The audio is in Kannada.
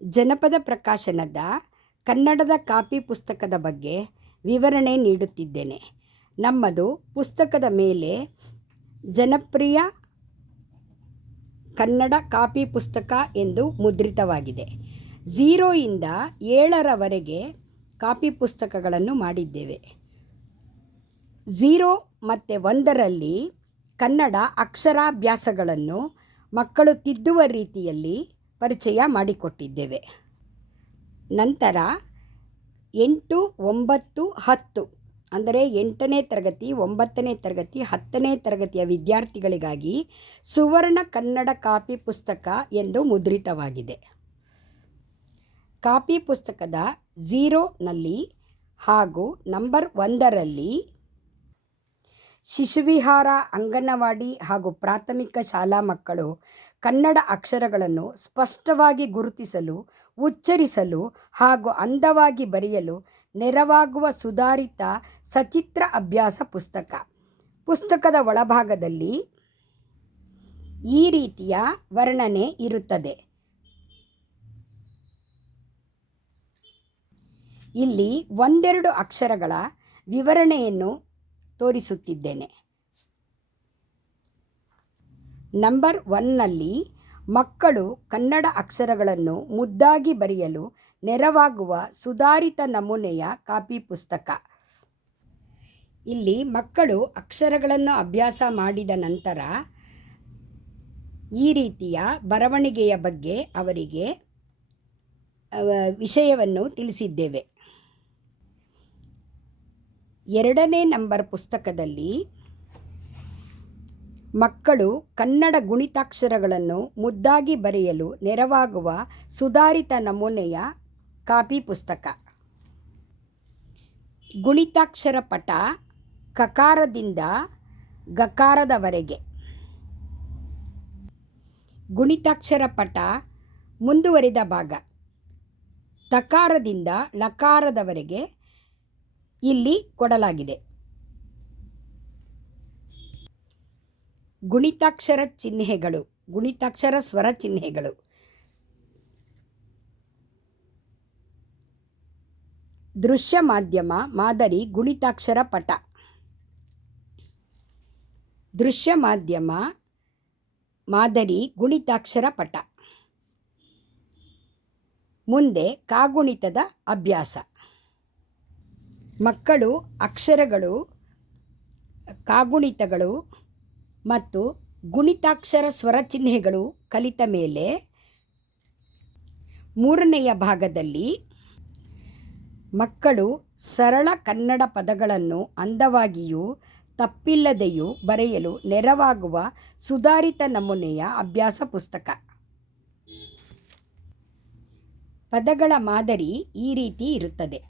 ಜನಪದ ಪ್ರಕಾಶನದ ಕನ್ನಡದ ಕಾಪಿ ಪುಸ್ತಕದ ಬಗ್ಗೆ ವಿವರಣೆ ನೀಡುತ್ತಿದ್ದೇನೆ. ನಮ್ಮದು ಪುಸ್ತಕದ ಮೇಲೆ ಜನಪ್ರಿಯ ಕನ್ನಡ ಕಾಪಿ ಪುಸ್ತಕ ಎಂದು ಮುದ್ರಿತವಾಗಿದೆ. 0 ಇಂದ 7ರವರೆಗೆ ಕಾಪಿ ಪುಸ್ತಕಗಳನ್ನು ಮಾಡಿದ್ದೇವೆ. 0 ಮತ್ತು 1ರಲ್ಲಿ ಕನ್ನಡ ಅಕ್ಷರಾಭ್ಯಾಸಗಳನ್ನು ಮಕ್ಕಳು ತಿದ್ದುವ ರೀತಿಯಲ್ಲಿ ಪರಿಚಯ ಮಾಡಿಕೊಟ್ಟಿದ್ದೇವೆ. ನಂತರ 8, 9, 10 ಅಂದರೆ 8ನೇ ತರಗತಿ, 9ನೇ ತರಗತಿ, 10ನೇ ತರಗತಿಯ ವಿದ್ಯಾರ್ಥಿಗಳಿಗಾಗಿ ಸುವರ್ಣ ಕನ್ನಡ ಕಾಪಿ ಪುಸ್ತಕ ಎಂದು ಮುದ್ರಿತವಾಗಿದೆ. ಕಾಪಿ ಪುಸ್ತಕದ 0ನಲ್ಲಿ ಹಾಗೂ ನಂಬರ್ 1ರಲ್ಲಿ ಶಿಶುವಿಹಾರ, ಅಂಗನವಾಡಿ ಹಾಗೂ ಪ್ರಾಥಮಿಕ ಶಾಲಾ ಮಕ್ಕಳು ಕನ್ನಡ ಅಕ್ಷರಗಳನ್ನು ಸ್ಪಷ್ಟವಾಗಿ ಗುರುತಿಸಲು, ಉಚ್ಚರಿಸಲು ಹಾಗೂ ಅಂದವಾಗಿ ಬರೆಯಲು ನೆರವಾಗುವ ಸುಧಾರಿತ ಸಚಿತ್ರ ಅಭ್ಯಾಸ ಪುಸ್ತಕ. ಪುಸ್ತಕದ ಒಳಭಾಗದಲ್ಲಿ ಈ ರೀತಿಯ ವರ್ಣನೆ ಇರುತ್ತದೆ. ಇಲ್ಲಿ ಒಂದೆರಡು ಅಕ್ಷರಗಳ ವಿವರಣೆಯನ್ನು ತೋರಿಸುತ್ತಿದ್ದೇನೆ. ನಂಬರ್ 1ನಲ್ಲಿ ಮಕ್ಕಳು ಕನ್ನಡ ಅಕ್ಷರಗಳನ್ನು ಮುದ್ದಾಗಿ ಬರೆಯಲು ನೆರವಾಗುವ ಸುಧಾರಿತ ನಮೂನೆಯ ಕಾಪಿ ಪುಸ್ತಕ. ಇಲ್ಲಿ ಮಕ್ಕಳು ಅಕ್ಷರಗಳನ್ನು ಅಭ್ಯಾಸ ಮಾಡಿದ ನಂತರ ಈ ರೀತಿಯ ಬರವಣಿಗೆಯ ಬಗ್ಗೆ ಅವರಿಗೆ ವಿಷಯವನ್ನು ತಿಳಿಸಿದ್ದೇವೆ. 2ನೇ ನಂಬರ್ ಪುಸ್ತಕದಲ್ಲಿ ಮಕ್ಕಳು ಕನ್ನಡ ಗುಣಿತಾಕ್ಷರಗಳನ್ನು ಮುದ್ದಾಗಿ ಬರೆಯಲು ನೆರವಾಗುವ ಸುಧಾರಿತ ನಮೂನೆಯ ಕಾಪಿ ಪುಸ್ತಕ. ಗುಣಿತಾಕ್ಷರ ಪಟ ಕಕಾರದಿಂದ ಗಕಾರದವರೆಗೆ. ಗುಣಿತಾಕ್ಷರ ಪಟ ಮುಂದುವರಿದ ಭಾಗ ತಕಾರದಿಂದ ಲಕಾರದವರೆಗೆ ಇಲ್ಲಿ ಕೊಡಲಾಗಿದೆ. ಗುಣಿತಾಕ್ಷರ ಚಿಹ್ನೆಗಳು, ಗುಣಿತಾಕ್ಷರ ಸ್ವರ ಚಿಹ್ನೆಗಳು. ದೃಶ್ಯ ಮಾಧ್ಯಮ ಮಾದರಿ ಗುಣಿತಾಕ್ಷರ ಪಟ. ದೃಶ್ಯ ಮಾಧ್ಯಮ ಮಾದರಿ ಗುಣಿತಾಕ್ಷರ ಪಟ. ಮುಂದೆ ಕಾಗುಣಿತದ ಅಭ್ಯಾಸ. ಮಕ್ಕಳು ಅಕ್ಷರಗಳು, ಕಾಗುಣಿತಗಳು ಮತ್ತು ಗುಣಿತಾಕ್ಷರ ಸ್ವರ ಚಿಹ್ನೆಗಳು ಕಲಿತ ಮೇಲೆ 3ನೆಯ ಭಾಗದಲ್ಲಿ ಮಕ್ಕಳು ಸರಳ ಕನ್ನಡ ಪದಗಳನ್ನು ಅಂದವಾಗಿಯೂ ತಪ್ಪಿಲ್ಲದೆಯೂ ಬರೆಯಲು ನೆರವಾಗುವ ಸುಧಾರಿತ ನಮೂನೆಯ ಅಭ್ಯಾಸ ಪುಸ್ತಕ. ಪದಗಳ ಮಾದರಿ ಈ ರೀತಿ ಇರುತ್ತದೆ.